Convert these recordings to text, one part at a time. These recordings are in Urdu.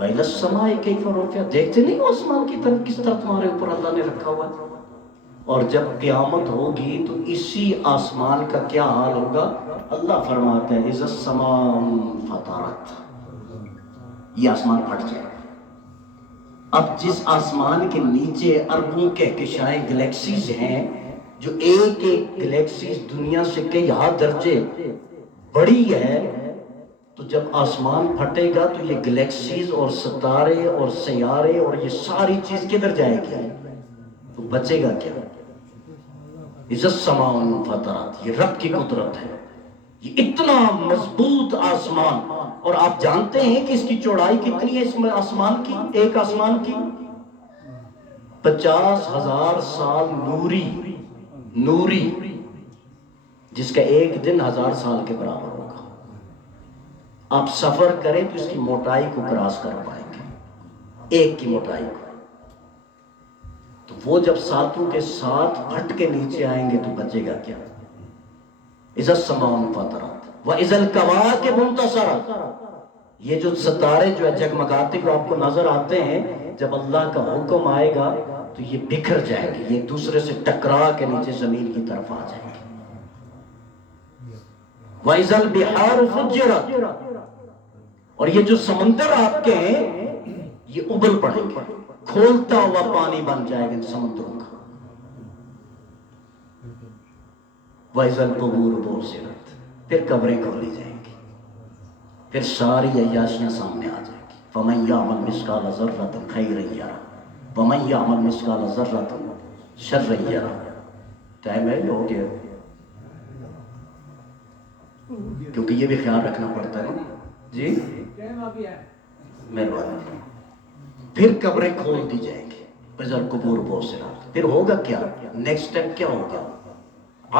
وَإِلَى السَّمَاءِ كَيْفَ رُفِعَتْ، دیکھتے نہیں ہو آسمان کی طرف کس طرح تمہارے اوپر اللہ نے رکھا ہوا ہے؟ اور جب قیامت ہوگی تو اسی آسمان کا کیا حال ہوگا؟ اللہ فرماتا ہے اِذَا السَّمَاءُ انفَطَرَتْ، یہ آسمان پھٹ جائے گا۔ اب جس آسمان کے نیچے اربوں کہکشائیں گلیکسیز ہیں، جو ایک ایک گلیکسیز دنیا سے کئی ہزار درجے بڑی ہے، تو جب آسمان پھٹے گا تو یہ گلیکسیز اور ستارے اور سیارے اور یہ ساری چیز کدھر جائے گی؟ تو بچے گا کیا؟ اِذَا السَّمَاءُ انفَطَرَتْ، یہ رب کی قدرت ہے۔ یہ اتنا مضبوط آسمان، اور آپ جانتے ہیں کہ اس کی چوڑائی کتنی ہے؟ اس میں آسمان کی، ایک آسمان کی 50,000 سال نوری، جس کا ایک دن 1000 سال کے برابر ہوگا۔ آپ سفر کریں تو اس کی موٹائی کو کراس کر پائیں گے، ایک کی موٹائی کو۔ تو وہ جب ساتوں کے ساتھ پھٹ کے نیچے آئیں گے تو بچے گا کیا؟ اِذَا السَّمَاءُ انفَطَرَتْ وَإِذَا الْكَوَاكِبُ انتَثَرَتْ، یہ جو ستارے جو ہے جگمگاتے ہوئے آپ کو نظر آتے ہیں، جب اللہ کا حکم آئے گا تو یہ بکھر جائیں گے، یہ دوسرے سے ٹکرا کے نیچے زمین کی طرف آ جائیں گے۔ وَإِذَا الْبِحَارُ فُجِّرَتْ، اور یہ جو سمندر آپ کے ہیں یہ ابل پڑیں گے، کھولتا ہوا پانی بن جائے گا ان سمندروں کا۔ وَإِذَا الْقُبُورُ بُعْثِرَتْ، پھر قبریں کھولی جائیں گی، پھر ساری عیاشیاں سامنے آ جائیں گی۔ فَمَن يَعْمَلْ مِثْقَالَ ذَرَّةٍ خَيْرًا يَرَهُ وَمَن يَعْمَلْ مِثْقَالَ ذَرَّةٍ شَرًّا يَرَهُ۔ ٹائم ہے ہو گیا، کیونکہ یہ بھی خیال رکھنا پڑتا ہے جی، مہربانی۔ پھر قبریں کھول دی جائیں گی، وَإِذَا الْقُبُورُ بُعْثِرَتْ، پھر ہوگا کیا؟ نیکسٹ اسٹیپ کیا ہوگا؟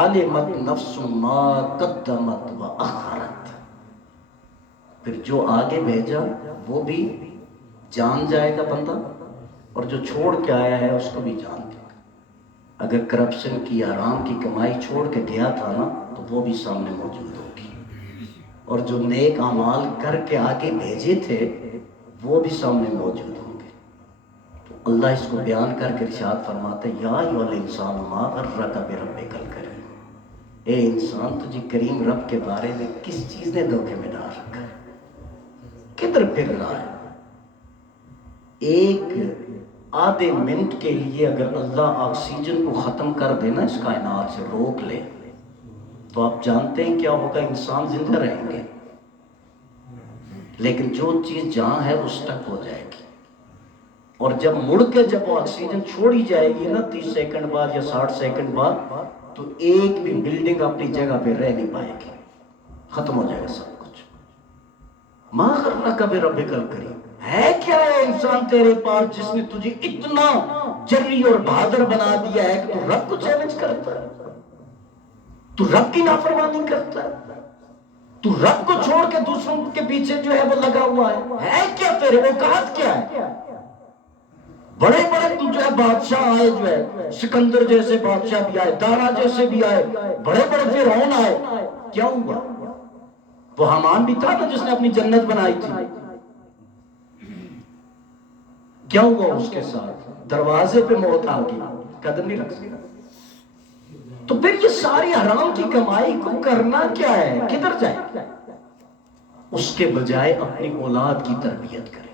عَلِمَتْ نَفْسٌ مَا قَدَّمَتْ وَأَخَّرَتْ، پھر جو آگے بھیجا وہ بھی جان جائے گا بندہ، اور جو چھوڑ کے آیا ہے اس کو بھی جان دے گا۔ اگر کرپشن کی، حرام کی کمائی چھوڑ کے گیا تھا نا تو وہ بھی سامنے موجود ہوگی، اور جو نیک اعمال کر کے آگے بھیجے تھے وہ بھی سامنے موجود ہوں گے۔ تو اللہ اس کو بیان کر کے ارشاد فرماتے ہیں یا ایھا الانسان ما غرک بربک الکریم، اے انسان تجھے کریم رب کے بارے میں کس چیز نے دھوکے میں ڈال رکھا ہے؟ کدھر پھر رہا ہے؟ ایک آدھے منٹ کے لیے اگر اللہ آکسیجن کو ختم کر دے نا، اس کائنات سے روک لے، تو آپ جانتے ہیں کیا ہوگا؟ انسان زندہ رہیں گے، لیکن جو چیز جہاں ہے اس تک ہو جائے گی، اور جب مڑ کے جب وہ آکسیجن چھوڑی جائے گی نا 30 سیکنڈ بعد یا 60 سیکنڈ بعد، تو ایک بھی بلڈنگ اپنی جگہ پہ رہ نہیں پائے گی، ختم ہو جائے گا سب کچھ۔ ما غرک بربک الکریم، ہے کیا ہے انسان تیرے پاس جس نے تجھے اتنا جری اور بہادر بنا دیا ہے کہ تو رب کو چیلنج کرتا ہے، تو رب کی نافرمانی کرتا ہے، تو رب کو چھوڑ کے دوسروں کے پیچھے جو ہے وہ لگا ہوا ہے کیا تیرے اوقات کیا ہے؟ بڑے بڑے جو ہے بادشاہ آئے، جو ہے سکندر جیسے بادشاہ بھی آئے، دارا جیسے بھی آئے، بڑے بڑے فرعون آئے، کیا ہوا؟ وہ حامان بھی تھا نا جس نے اپنی جنت بنائی تھی، کیا ہوا اس کے ساتھ؟ دروازے پہ موت آ گئی، قدم نہیں رکھ سکتا۔ تو پھر یہ ساری حرام کی کمائی کو کرنا کیا ہے؟ کدھر جائے؟ اس کے بجائے اپنی اولاد کی تربیت کریں،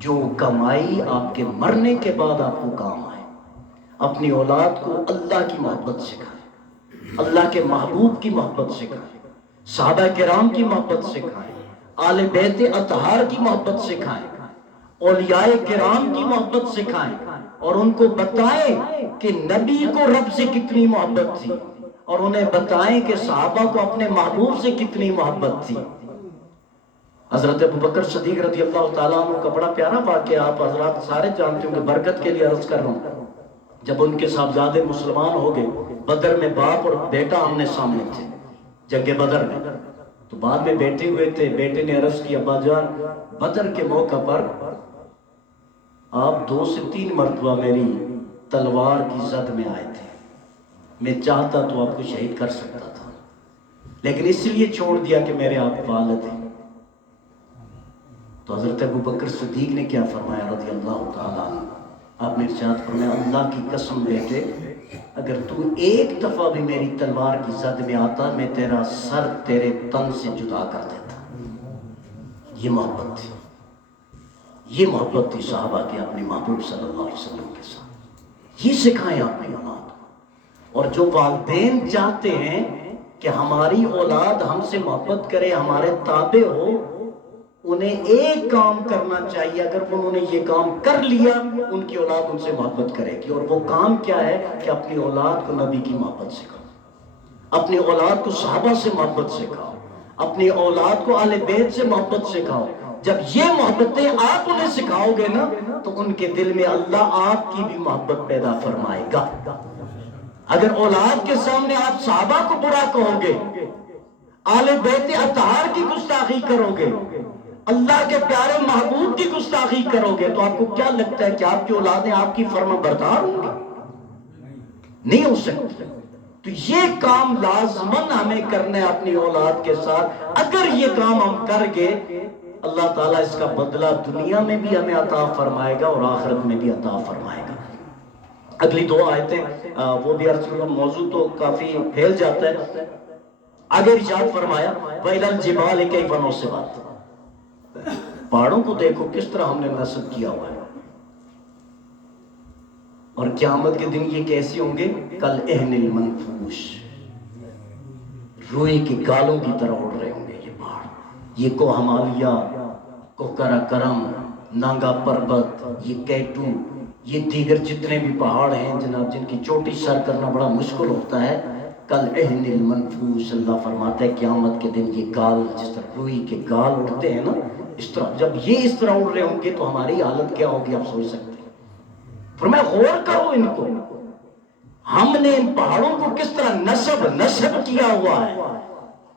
جو کمائی آپ کے مرنے کے بعد آپ کو کام آئے۔ اپنی اولاد کو اللہ کی محبت سکھائیں، اللہ کے محبوب کی محبت سکھائیں، صحابہ کرام کی محبت سکھائیں، آل بیت اطہار کی محبت سکھائیں، اولیاء کرام کی محبت سکھائیں، اور ان کو بتائیں کہ نبی کو رب سے کتنی محبت تھی، اور انہیں بتائیں کہ صحابہ کو اپنے محبوب سے کتنی محبت تھی۔ حضرت ابوبکر صدیق رضی اللہ تعالیٰ عنہ کا بڑا پیارا واقعہ آپ حضرات سارے جانتے ہوں گے، برکت کے لیے عرض کر رہا ہوں۔ جب ان کے صاحبزادے مسلمان ہو گئے، بدر میں باپ اور بیٹا آمنے سامنے تھے، جنگ بدر میں، تو بعد میں بیٹھے ہوئے تھے، بیٹے نے عرض کی ابا جان بدر کے موقع پر آپ 2 سے 3 مرتبہ میری تلوار کی زد میں آئے تھے، میں چاہتا تو آپ کو شہید کر سکتا تھا، لیکن اس لیے چھوڑ دیا کہ میرے آپ والد ہیں۔ تو حضرت ابو بکر صدیق نے کیا فرمایا رضی اللہ تعالیٰ عنہ، آپ نے ارشاد فرمایا اللہ کی قسم بیٹے اگر تو ایک دفعہ بھی میری تلوار کی زد میں آتا میں تیرا سر تیرے تن سے جدا کر دیتا۔ یہ محبت تھی، یہ محبت تھی صحابہ کی اپنے محبوب صلی اللہ علیہ وسلم کے ساتھ۔ یہ سکھائیں اپنی اولاد کو۔ اور جو والدین چاہتے ہیں کہ ہماری اولاد ہم سے محبت کرے، ہمارے تابع ہو، انہیں ایک کام کرنا چاہیے، اگر انہوں نے یہ کام کر لیا ان کی اولاد ان سے محبت کرے گی۔ اور وہ کام کیا ہے کہ اپنی اولاد کو نبی کی محبت سکھاؤ، اپنی اولاد کو صحابہ سے محبت سکھاؤ، اپنی اولاد کو اہل بیت سے محبت سکھاؤ۔ جب یہ محبتیں آپ انہیں سکھاؤ گے نا تو ان کے دل میں اللہ آپ کی بھی محبت پیدا فرمائے گا۔ اگر اولاد کے سامنے آپ صحابہ کو برا کہو گے، اہل بیت اطہار کی گستاخی کرو گے، اللہ کے پیارے محبوب کی گستاخی کرو گے، تو آپ کو کیا لگتا ہے کہ آپ کی اولادیں آپ کی فرما بردار ہوں گی؟ نہیں ہو سکتی۔ تو یہ کام لازماً ہمیں کرنا ہے اپنی اولاد کے ساتھ۔ اگر یہ کام ہم کر گئے اللہ تعالیٰ اس کا بدلہ دنیا میں بھی ہمیں عطا فرمائے گا اور آخرت میں بھی عطا فرمائے گا۔ اگلی دو آیتیں وہ بھی عرض کروں، موضوع تو کافی پھیل جاتا ہے۔ آگے ارشاد فرمایا وَإِلَى الْجِبَالِ كَيْفَ نُصِبَتْ، پہاڑوں کو دیکھو کس طرح ہم نے نصب کیا ہوا ہے، اور قیامت کے دن یہ کیسے ہوں گے؟ کالعہن المنفوش، روئی کے گالوں کی طرح اڑ رہے ہوں گے یہ پہاڑ۔ یہ کو ہمالیہ، کو کراکرم، نانگا پربت، یہ کیٹو، یہ دیگر جتنے بھی پہاڑ ہیں جناب جن کی چوٹی سر کرنا بڑا مشکل ہوتا ہے، کالعہن المنفوش، اللہ فرماتا ہے قیامت کے دن یہ گال جس طرح روئی کے گال اڑتے ہیں نا، اس طرح جب یہ اس طرح اڑ رہے ہوں گے تو ہماری حالت کیا ہوگی آپ سوچ سکتے ہیں۔ فرمایا غور کرو ان کو، ہم نے ان پہاڑوں کو کس طرح نصب کیا ہوا ہے۔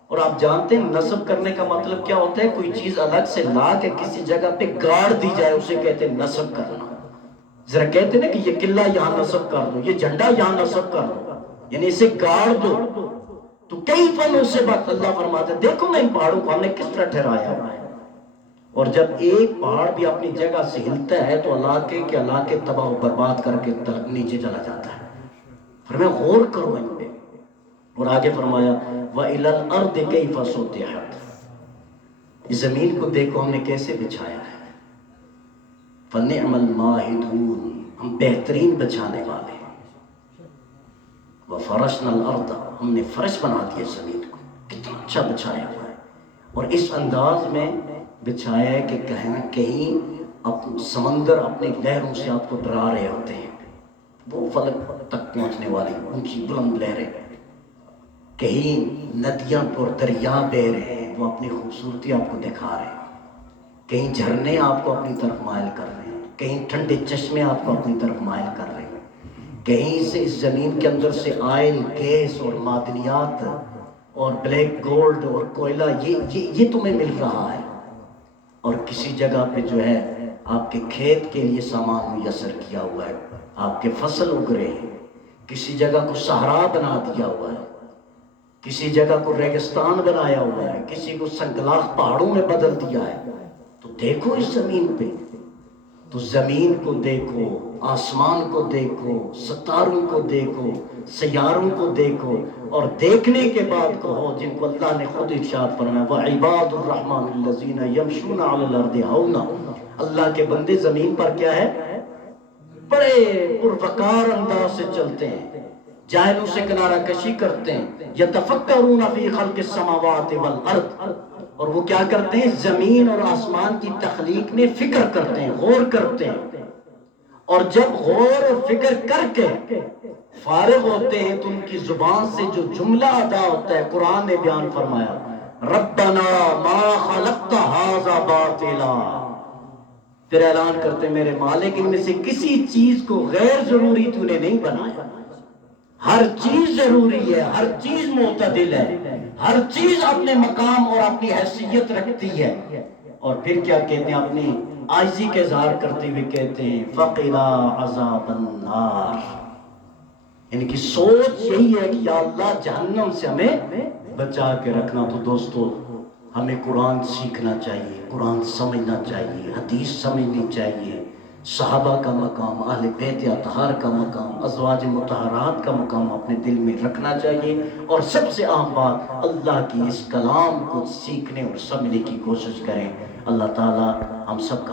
اور آپ جانتے ہیں نصب کرنے کا مطلب کیا ہوتا ہے؟ کوئی چیز الگ سے لا کے کسی جگہ پہ گاڑ دی جائے، اسے کہتے ہیں نصب کرنا۔ ذرا کہتے ہیں نا کہ یہ قلعہ یہاں نصب کر دو، یہ جھنڈا یہاں نصب کر دو، یعنی اسے گاڑ دو۔ تو کئی فنوں سے بات اللہ فرماتا ہے دیکھو میں ان پہاڑوں کو ہم نے کس طرح ٹھہرایا ہوا ہے۔ اور جب ایک پہاڑ بھی اپنی جگہ سے ہلتا ہے تو علاقے تباہ و برباد کر کے نیچے چلا جاتا ہے۔ فرمایا غور کرو ان پہ۔ اور آگے فرمایا وَإِلَى الْأَرْضِ كَيْفَ سُطِحَتْ، اس زمین کو دیکھو ہم نے کیسے بچھایا ہے۔ فَنِعْمَ الْمَاهِدُونَ، ہم بہترین بچھانے والے ہیں۔ وَفَرَشْنَا الْأَرْضَ، ہم نے فرش بنا دیا زمین کو، کتنا اچھا بچھایا ہوا ہے۔ اور اس انداز میں بچھایا ہے کہ کہیں سمندر اپنی لہروں سے آپ کو ڈرا رہے ہوتے ہیں، وہ فلک تک پہنچنے والی اونچی بلند لہریں، کہیں ندیاں اور دریا بہہ رہے ہیں وہ اپنی خوبصورتی آپ کو دکھا رہے ہیں، کہیں جھرنے آپ کو اپنی طرف مائل کر رہے ہیں، کہیں ٹھنڈے چشمے آپ کو اپنی طرف مائل کر رہے ہیں، کہیں سے اس زمین کے اندر سے آئل، گیس اور معدنیات اور بلیک گولڈ اور کوئلہ یہ تمہیں مل رہا ہے۔ اور کسی جگہ پہ جو ہے آپ کے کھیت کے لیے سامان میسر کیا ہوا ہے، آپ کے فصل اگ رہے ہیں، کسی جگہ کو صحرا بنا دیا ہوا ہے، کسی جگہ کو ریگستان بنایا ہوا ہے، کسی کو سنگلاخ پہاڑوں میں بدل دیا ہے۔ تو دیکھو اس زمین پہ، تو زمین کو دیکھو، آسمان کو دیکھو، ستاروں کو دیکھو، سیاروں کو دیکھو، اور دیکھنے کے بعد کہو جن کو اللہ نے خود ارشاد فرمایا وَعِبَادُ الرَّحْمَنِ الَّذِينَ يَمْشُونَ عَلَى الْأَرْضِ هَوْنًا، اللہ کے بندے زمین پر کیا ہے؟ بڑے پروقار انداز سے چلتے ہیں، جاہلوں سے کنارہ کشی کرتے ہیں، يَتَفَكَّرُونَ فِي خَلْقِ السَّمَاوَاتِ وَالْأَرْضِ، اور وہ کیا کرتے ہیں؟ زمین اور آسمان کی تخلیق میں فکر کرتے ہیں، غور کرتے ہیں۔ اور جب غور اور فکر کر کے فارغ ہوتے ہیں تو ان کی زبان سے جو جملہ ادا ہوتا ہے قرآن نے بیان فرمایا ربنا ما خلقت ھذا باطلا، پھر اعلان کرتے ہیں میرے مالک ان میں سے کسی چیز کو غیر ضروری تو نے نہیں بنایا، ہر چیز ضروری ہے، ہر چیز معتدل ہے، ہر چیز اپنے مقام اور اپنی حیثیت رکھتی ہے۔ اور پھر کیا کہتے ہیں؟ اپنی عاجزی کے اظہار کرتے ہوئے کہتے ہیں فَقِنَا عَذَابَ النَّارِ، ان کی سوچ یہی ہے کہ یا اللہ جہنم سے ہمیں بچا کے رکھنا۔ تو دوستو ہمیں قرآن سیکھنا چاہیے، قرآن سمجھنا چاہیے، حدیث سمجھنی چاہیے، صحابہ کا مقام، اہل بیت اطہار کا مقام، ازواج مطہرات کا مقام اپنے دل میں رکھنا چاہیے، اور سب سے اہم بات اللہ کی اس کلام کو سیکھنے اور سمجھنے کی کوشش کریں۔ اللہ تعالی ہم سب کا